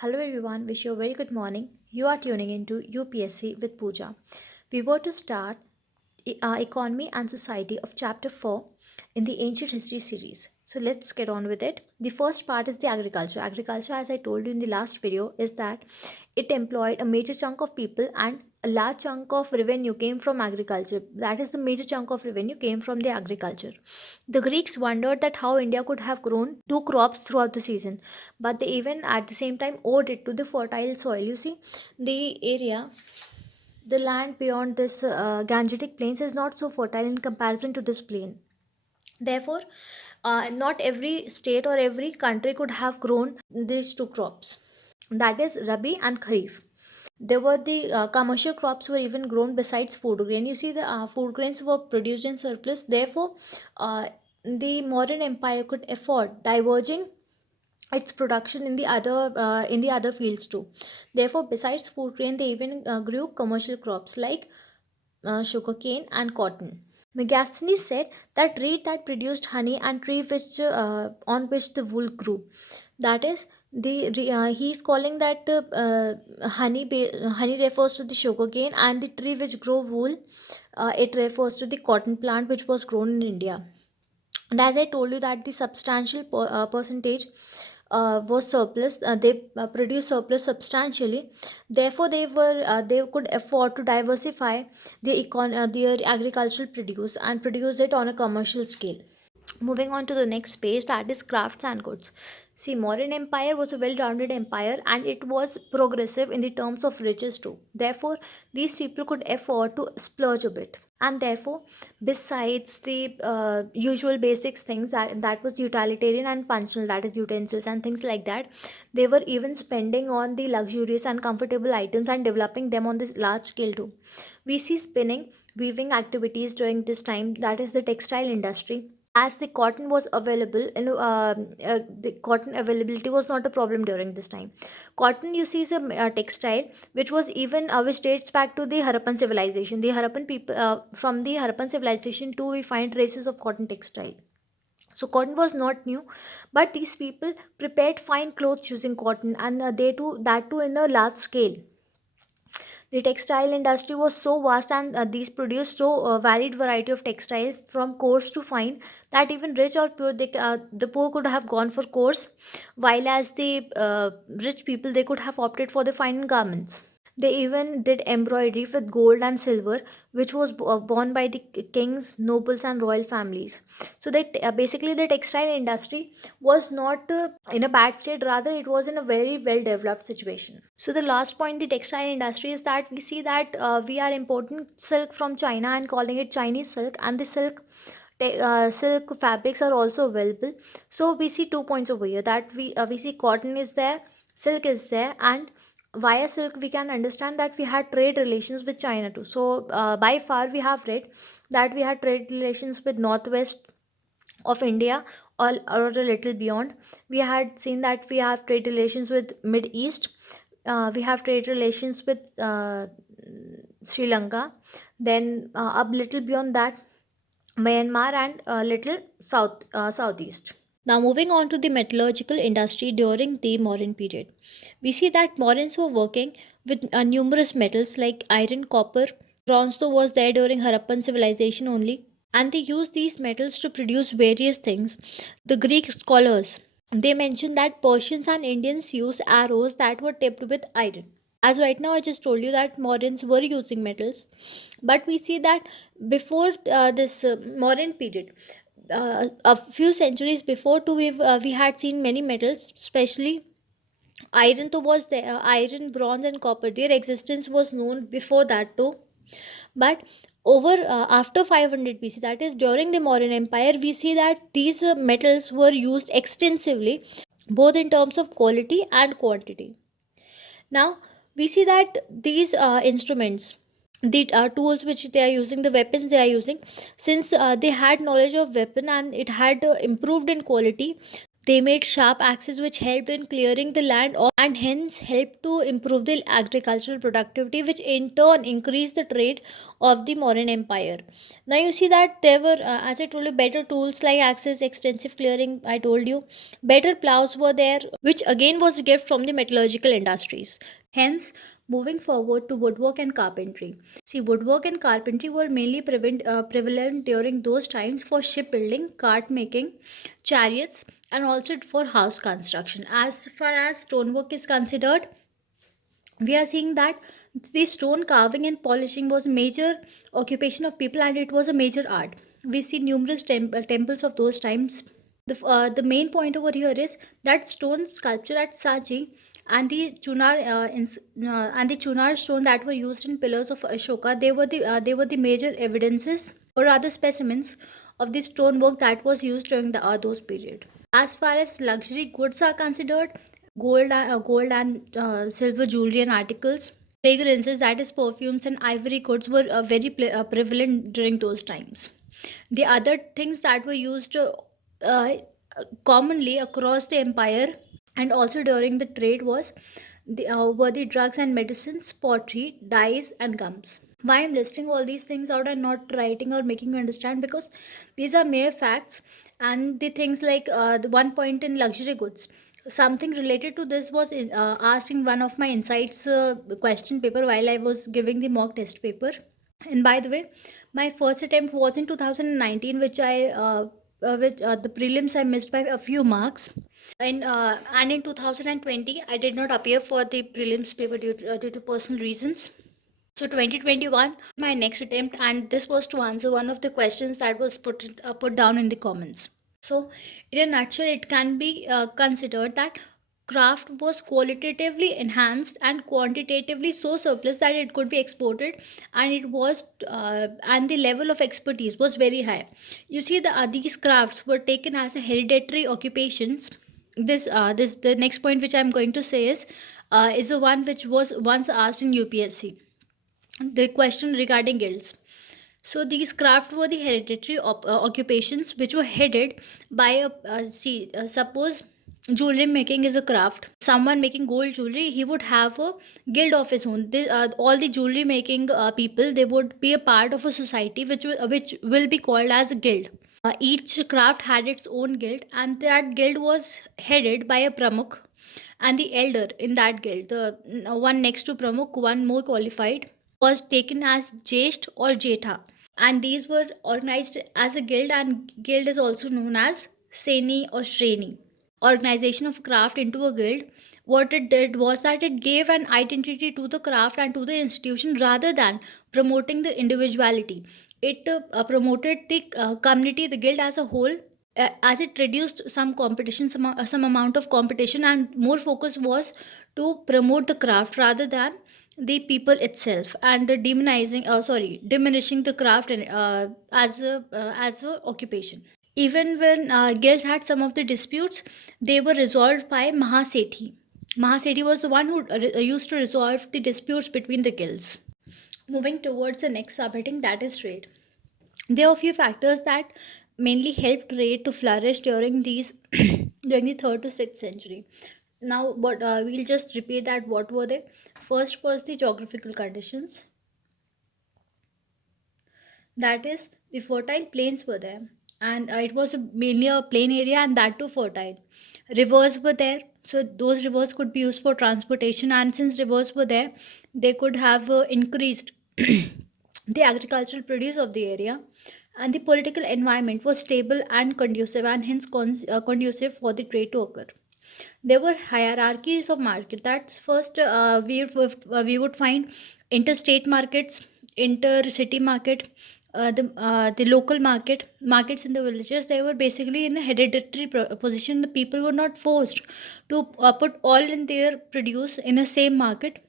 Hello everyone, wish you a very good morning. You are tuning into UPSC with Pooja. We were to start Economy and Society of Chapter 4 in the Ancient History series. So let's get on with it. The first part is the agriculture. Agriculture, as I told you in the last video, is that it employed a major chunk of people and a large chunk of revenue came from agriculture. That is, the major chunk of revenue came from the agriculture. The Greeks wondered that how India could have grown two crops throughout the season, but they even at the same time owed it to the fertile soil. You see, the land beyond this Gangetic plains is not so fertile in comparison to this plain. Therefore, not every state or every country could have grown these two crops. That is Rabi and Kharif. There were the commercial crops were even grown besides food grain. You see, the food grains were produced in surplus. Therefore, the modern empire could afford diverging its production in the other fields too. Therefore, besides food grain, they even grew commercial crops like sugarcane and cotton. Megasthenes said that reed that produced honey and tree which on which the wool grew. That is, he's calling that honey refers to the sugarcane and the tree which grow wool. It refers to the cotton plant which was grown in India. And as I told you that the substantial percentage was surplus, they produced surplus substantially. Therefore, they could afford to diversify their agricultural produce and produce it on a commercial scale. Moving on to the next page, that is crafts and goods. See, modern empire was a well-rounded empire and it was progressive in the terms of riches too. Therefore, these people could afford to splurge a bit. And therefore, besides the usual basics things that was utilitarian and functional, that is utensils and things like that, they were even spending on the luxurious and comfortable items and developing them on this large scale too. We see spinning, weaving activities during this time, that is the textile industry. As the cotton was available, the cotton availability was not a problem during this time. Cotton, you see, is a textile which was even which dates back to the Harappan civilization. The Harappan people, from the Harappan civilization too, we find traces of cotton textile. So cotton was not new, but these people prepared fine clothes using cotton, and they too, that too, in a large scale. The textile industry was so vast, and these produced so varied variety of textiles from coarse to fine that even rich or poor, the poor could have gone for coarse, while as the rich people, they could have opted for the fine garments. They even did embroidery with gold and silver, which was worn by the kings, nobles, and royal families. So that basically the textile industry was not in a bad state; rather, it was in a very well developed situation. So the last point, the textile industry, is that we see that we are importing silk from China and calling it Chinese silk, and the silk fabrics are also available. So we see 2 points over here, that we see cotton is there, silk is there, and via silk we can understand that we had trade relations with China too. So by far we have read that we had trade relations with northwest of India, or a little beyond. We had seen that we have trade relations with Mid East. We have trade relations with Sri Lanka. Then a little beyond that, Myanmar, and a little southeast. Now, moving on to the metallurgical industry during the modern period, we see that Morans were working with numerous metals like iron, copper, bronze, though was there during Harappan civilization only, and they used these metals to produce various things. The Greek scholars, they mention that Persians and Indians used arrows that were tipped with iron. As right now, I just told you that Morans were using metals, but we see that before this modern period, a few centuries before too, we had seen many metals, especially iron too was there. Iron, bronze, and copper, their existence was known before that too. But over after 500 BC, that is during the modern empire, we see that these metals were used extensively, both in terms of quality and quantity. Now we see that these instruments, the tools which they are using, the weapons they are using, since they had knowledge of weapon and it had improved in quality, They made sharp axes which helped in clearing the land and hence helped to improve the agricultural productivity, which in turn increased the trade of the modern empire. Now you see that there were, as I told you, better tools like axes, extensive clearing. I told you, better plows were there, which again was a gift from the metallurgical industries. Hence, moving forward to woodwork and carpentry. See, woodwork and carpentry were mainly prevalent during those times for shipbuilding, cart making, chariots, and also for house construction. As far as stonework is considered, we are seeing that the stone carving and polishing was a major occupation of people, and it was a major art. We see numerous temples of those times. The main point over here is that stone sculpture at Saji and the chunar stone that were used in pillars of Ashoka, they were the major evidences, or rather specimens, of the stonework that was used during those period. As far as luxury goods are considered, gold and silver jewelry and articles, fragrances, that is perfumes and ivory goods, were very prevalent during those times. The other things that were used uh, commonly across the empire and also during the trade were the drugs and medicines, pottery, dyes, and gums. Why I'm listing all these things out and not writing or making you understand, because these are mere facts. And the things like the one point in luxury goods, something related to this was asked in one of my insights question paper while I was giving the mock test paper. And by the way, my first attempt was in 2019, which the prelims I missed by a few marks. And in 2020, I did not appear for the prelims paper due to personal reasons. So 2021, my next attempt, and this was to answer one of the questions that was put down in the comments. So, in a nutshell, it can be considered that craft was qualitatively enhanced and quantitatively so surplus that it could be exported, and and the level of expertise was very high. You see, these crafts were taken as a hereditary occupations. This the next point which I'm going to say is the one which was once asked in UPSC, the question regarding guilds. So these craft were the hereditary occupations which were headed by suppose jewelry making is a craft. Someone making gold jewelry, he would have a guild of his own. All the jewelry making people, they would be a part of a society which will be called as a guild. Each craft had its own guild, and that guild was headed by a pramukh, and the elder in that guild, the one next to pramukh, one more qualified, was taken as Jesht or Jetha. And these were organized as a guild, and guild is also known as Seni or Shreni. Organization of craft into a guild, what it did was that it gave an identity to the craft and to the institution rather than promoting the individuality. It promoted the community, the guild as a whole, as it reduced some competition, some amount of competition, and more focus was to promote the craft rather than the people itself, and diminishing the craft as a occupation. Even when guilds had some of the disputes, they were resolved by Mahasethi. Mahasethi was the one who used to resolve the disputes between the guilds. Moving towards the next subheading, that is trade. There are a few factors that mainly helped trade to flourish during these during the 3rd to 6th century. Now, what we'll just repeat that. What were they? First was the geographical conditions. That is, the fertile plains were there, and it was mainly a plain area, and that too fertile. Rivers were there, so those rivers could be used for transportation, and since rivers were there, they could have increased the agricultural produce of the area. And the political environment was stable and conducive, and hence conducive for the trade to occur. There were hierarchies of market. That's first, we would find interstate markets, intercity market, the local markets in the villages. They were basically in a hereditary position. The people were not forced to put all in their produce in the same market,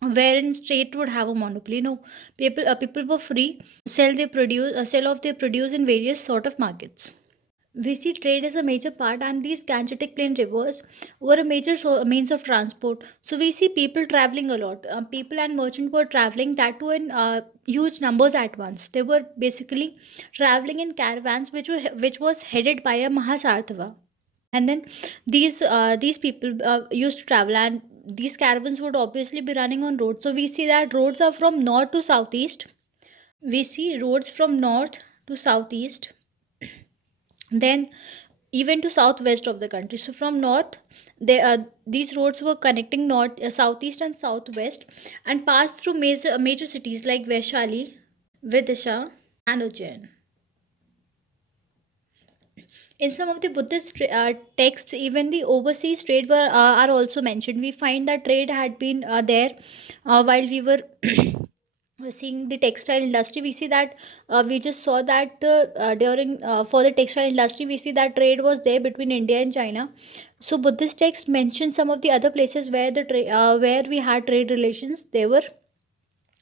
wherein state would have a monopoly. No, people were free to sell off their produce in various sort of markets. We see trade is a major part, and these Gangetic Plain rivers were a major means of transport. So we see people traveling a lot. People and merchants were traveling, that too in huge numbers at once. They were basically traveling in caravans, which was headed by a Mahasarthava. And then these people used to travel, and these caravans would obviously be running on roads. So we see that roads are from north to southeast. We see roads from north to southeast, then even to southwest of the country. So from north, these roads were connecting north, southeast and southwest, and passed through major cities like Vaishali, Vidisha, and Ujjain. In some of the Buddhist texts, even the overseas trade are also mentioned. We find that trade had been there while we were seeing the textile industry. We see that we just saw that during for the textile industry, we see that trade was there between India and China. So Buddhist texts mention some of the other places where where we had trade relations. They were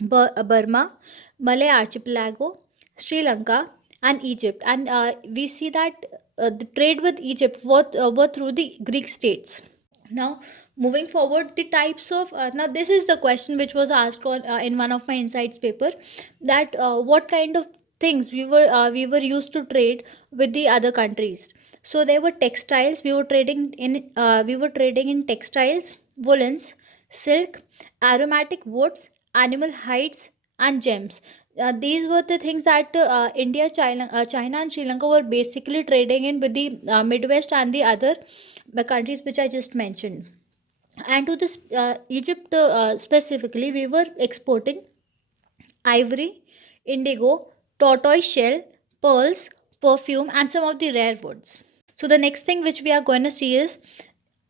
Burma, Malay Archipelago, Sri Lanka, and Egypt. And we see that the trade with Egypt were through the Greek states. Now, moving forward, the types of now this is the question which was asked on in one of my insights paper, that what kind of things we were used to trade with the other countries. So there were textiles. We were trading in textiles, woolens, silk, aromatic woods, animal hides, and gems. These were the things that China, and Sri Lanka were basically trading in with the Midwest and the other the countries which I just mentioned. And to this Egypt specifically, we were exporting ivory, indigo, tortoise shell, pearls, perfume, and some of the rare woods. So the next thing which we are going to see is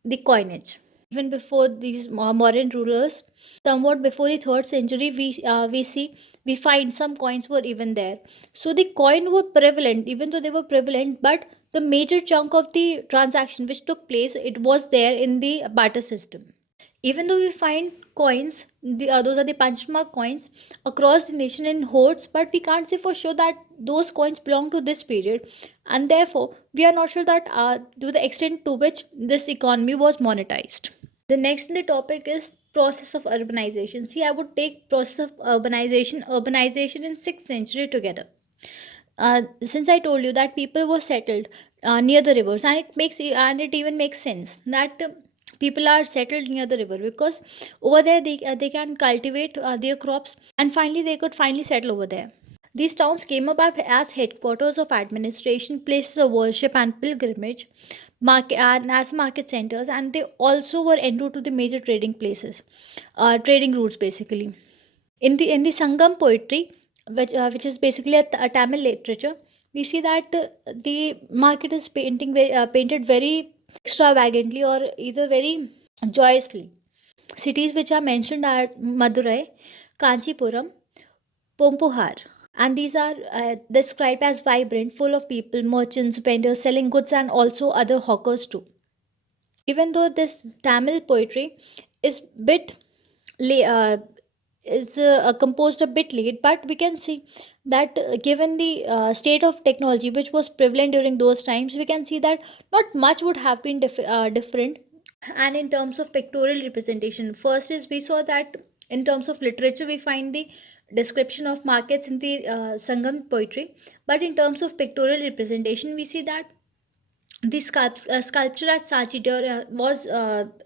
the coinage. Even before these modern rulers, somewhat before the third century, we find some coins were even there. So the coin were prevalent, even though they were prevalent, but the major chunk of the transaction which took place, it was there in the barter system. Even though we find coins, those are the punchmark coins across the nation in hordes, but we can't say for sure that those coins belong to this period, and therefore we are not sure that to the extent to which this economy was monetized. The next in the topic is process of urbanization. See, I would take process of urbanization in 6th century together. Since I told you that people were settled near the rivers, and it even makes sense that people are settled near the river, because over there they can cultivate their crops, and finally they could finally settle over there. These towns came about as headquarters of administration, places of worship and pilgrimage, and as market centers, and they also were en route to the major trading places, trading routes basically. In the Sangam poetry, which is basically a Tamil literature, we see that the market is painted very extravagantly, or either very joyously. Cities which are mentioned are Madurai, Kanchipuram, Pompuhar, and these are described as vibrant, full of people, merchants, vendors selling goods, and also other hawkers too. Even though this Tamil poetry is bit la- uh, is composed a bit late, but we can see that given the state of technology which was prevalent during those times, we can see that not much would have been different. And in terms of pictorial representation, first is we saw that in terms of literature we find the description of markets in the Sangam poetry, but in terms of pictorial representation we see that the sculpture at Sanchi was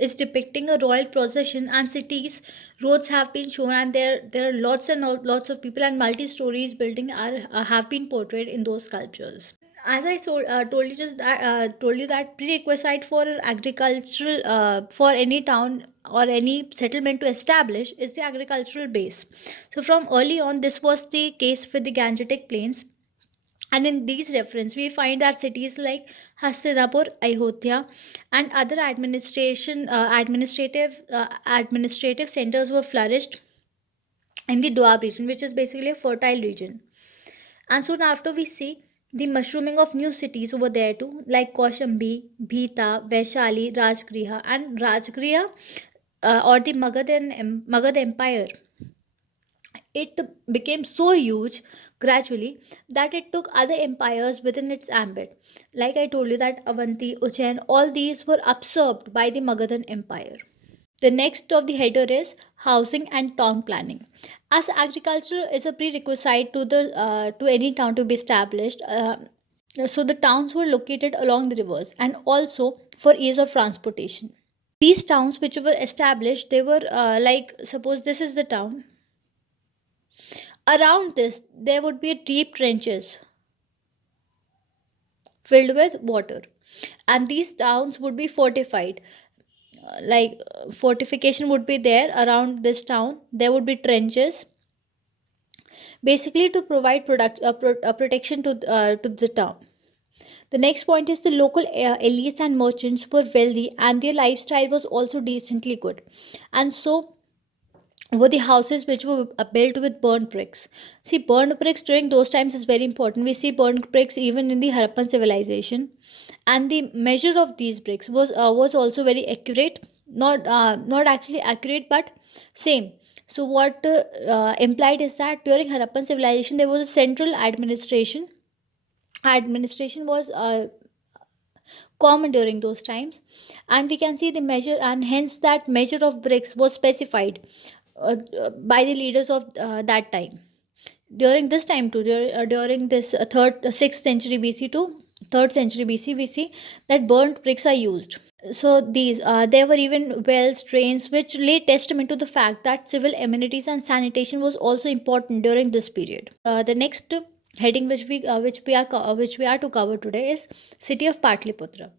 is depicting a royal procession, and cities roads have been shown, and there are lots and lots of people, and multi-stories building are have been portrayed in those sculptures. As I told you that prerequisite for agricultural for any town or any settlement to establish is the agricultural base. So from early on, this was the case with the Gangetic Plains, and in these reference, we find that cities like Hastinapur, Ayodhya, and other administrative centers were flourished in the Doab region, which is basically a fertile region. And soon after, we see the mushrooming of new cities over there too, like Kaushambi, Bhita, Vaishali, Rajgriha, and Rajgriha, or the Magad Empire. It became so huge gradually that it took other empires within its ambit. Like I told you, that Avanti, Ujjain, all these were absorbed by the Magadhan Empire. The next of the header is housing and town planning. As agriculture is a prerequisite to any town to be established, So the towns were located along the rivers and also for ease of transportation. These towns which were established, they were like, suppose this is the town. Around this, there would be deep trenches filled with water, and these towns would be fortified. Fortification would be there around this town. There would be trenches, basically to provide protection to the town. The next point is the local elites and merchants were wealthy and their lifestyle was also decently good. And so were the houses which were built with burnt bricks. See, burnt bricks during those times is very important. We see burnt bricks even in the Harappan civilization, and the measure of these bricks was also very accurate. Not actually accurate, but same. So what implied is that during Harappan civilization there was a central administration. Administration was common during those times, and we can see the measure, and hence that measure of bricks was specified by the leaders of that time. During this time too, during this third 6th century BC to 3rd century BC, we see that burnt bricks are used. So these there were even wells, drains, which lay testament to the fact that civil amenities and sanitation was also important during this period. The next heading which we are to cover today is city of Patliputra.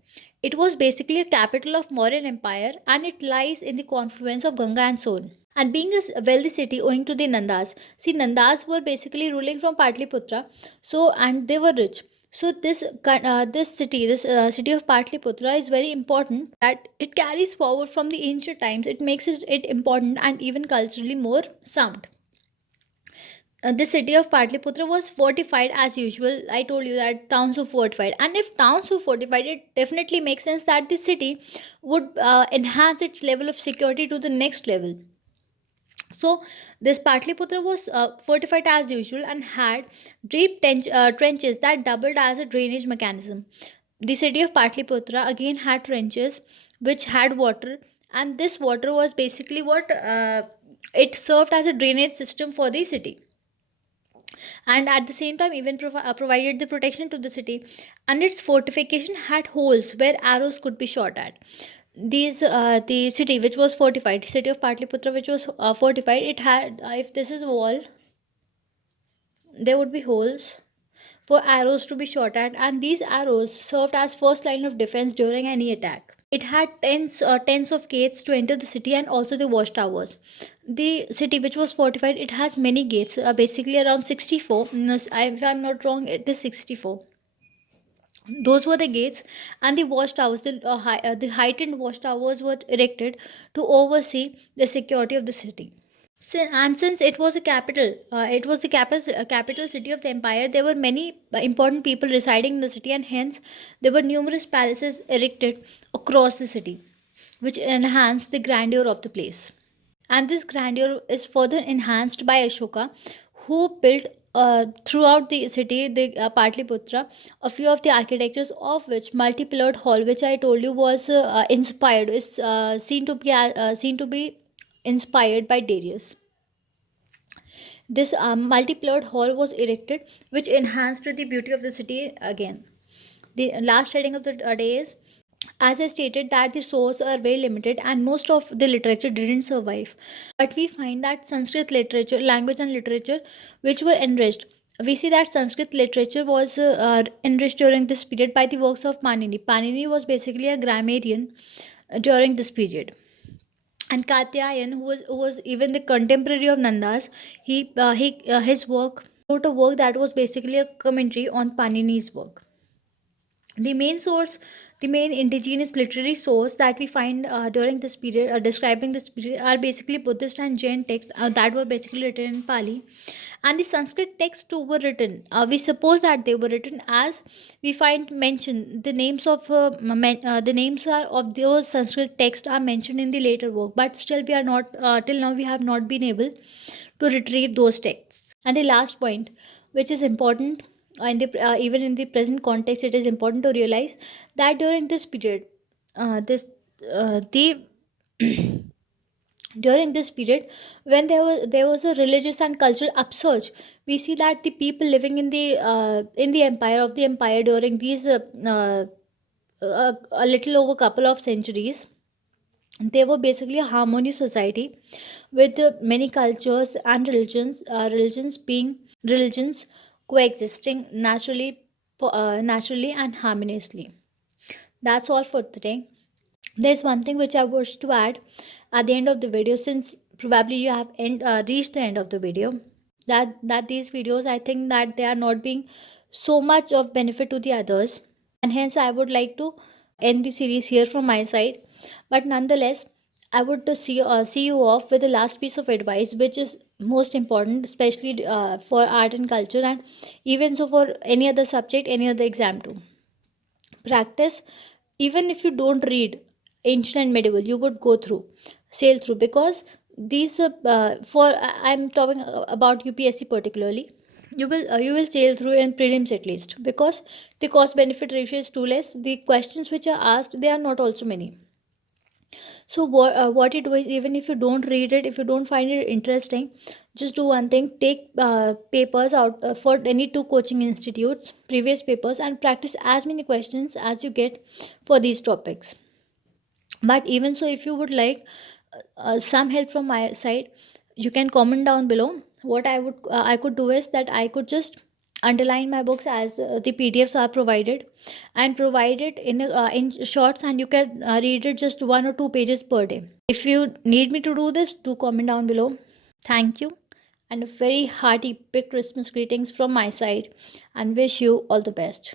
It was basically a capital of Mauryan Empire, and it lies in the confluence of Ganga and Son. And being a wealthy city owing to the Nandas. See, Nandas were basically ruling from Patliputra, so and they were rich. So this city of Patliputra is very important, that it carries forward from the ancient times. It makes it important and even culturally more sound. The city of Patliputra was fortified as usual. I told you that towns were fortified, and if towns were fortified, it definitely makes sense that the city would enhance its level of security to the next level. So this Patliputra was fortified as usual and had deep trenches that doubled as a drainage mechanism. The city of Patliputra again had trenches which had water, and this water was basically what it served as a drainage system for the city, and at the same time even provided the protection to the city. And its fortification had holes where arrows could be shot at. These The city which was fortified, city of Patliputra which was fortified, it had, if this is a wall, there would be holes for arrows to be shot at, and these arrows served as first line of defense during any attack. It had tens of gates to enter the city, and also the watchtowers. The city which was fortified, it has many gates, basically around 64. If I'm not wrong, it is 64. Those were the gates, and the watchtowers, the heightened watchtowers were erected to oversee the security of the city. And since it was a capital, it was the capital city of the empire, there were many important people residing in the city, and hence there were numerous palaces erected across the city, which enhanced the grandeur of the place. And this grandeur is further enhanced by Ashoka, who built throughout the city, the Patliputra, a few of the architectures of which multi-pillared hall, which I told you was inspired, is seen to be inspired by Darius. This multi-pillared hall was erected, which enhanced the beauty of the city again. The last heading of the day is, as I stated, that the sources are very limited and most of the literature didn't survive. But we find that Sanskrit literature, language and literature, which were enriched. We see that Sanskrit literature was enriched during this period by the works of Panini. Panini was basically a grammarian during this period. And Katyayan, who was even the contemporary of Nandas, his work wrote a work that was basically a commentary on Panini's work. The main source, the main indigenous literary source that we find during this period, describing this period, are basically Buddhist and Jain texts that were basically written in Pali, and the Sanskrit texts too were written. We suppose that they were written, as we find mention the names of the names are of those Sanskrit texts are mentioned in the later work, but still we are not till now we have not been able to retrieve those texts. And the last point, which is important, even in the present context, it is important to realize that during this period, this the During this period, when there was a religious and cultural upsurge, we see that the people living in the empire of the empire during these a little over couple of centuries, they were basically a harmonious society with many cultures and religions coexisting naturally and harmoniously. That's all for today. There's one thing which I wish to add at the end of the video, since probably you have reached the end of the video, that these videos, I think that they are not being so much of benefit to the others, and hence I would like to end the series here from my side. But nonetheless, I would to see you off with the last piece of advice, which is most important, especially for art and culture, and even so for any other subject, any other exam too. Practice. Even if you don't read ancient and medieval, you would go through, sail through, because these I'm talking about UPSC particularly. You will sail through in prelims at least, because the cost benefit ratio is too less. The questions which are asked, they are not also many. So what you do is, even if you don't read it, if you don't find it interesting, just do one thing: take papers out for any two coaching institutes, previous papers, and practice as many questions as you get for these topics. But even so, if you would like some help from my side, you can comment down below. What I could do is that I could just underline my books as the PDFs are provided, and provide it in shorts, and you can read it just 1 or 2 pages per day. If you need me to do this, do comment down below. Thank you, and a very hearty big Christmas greetings from my side, and wish you all the best.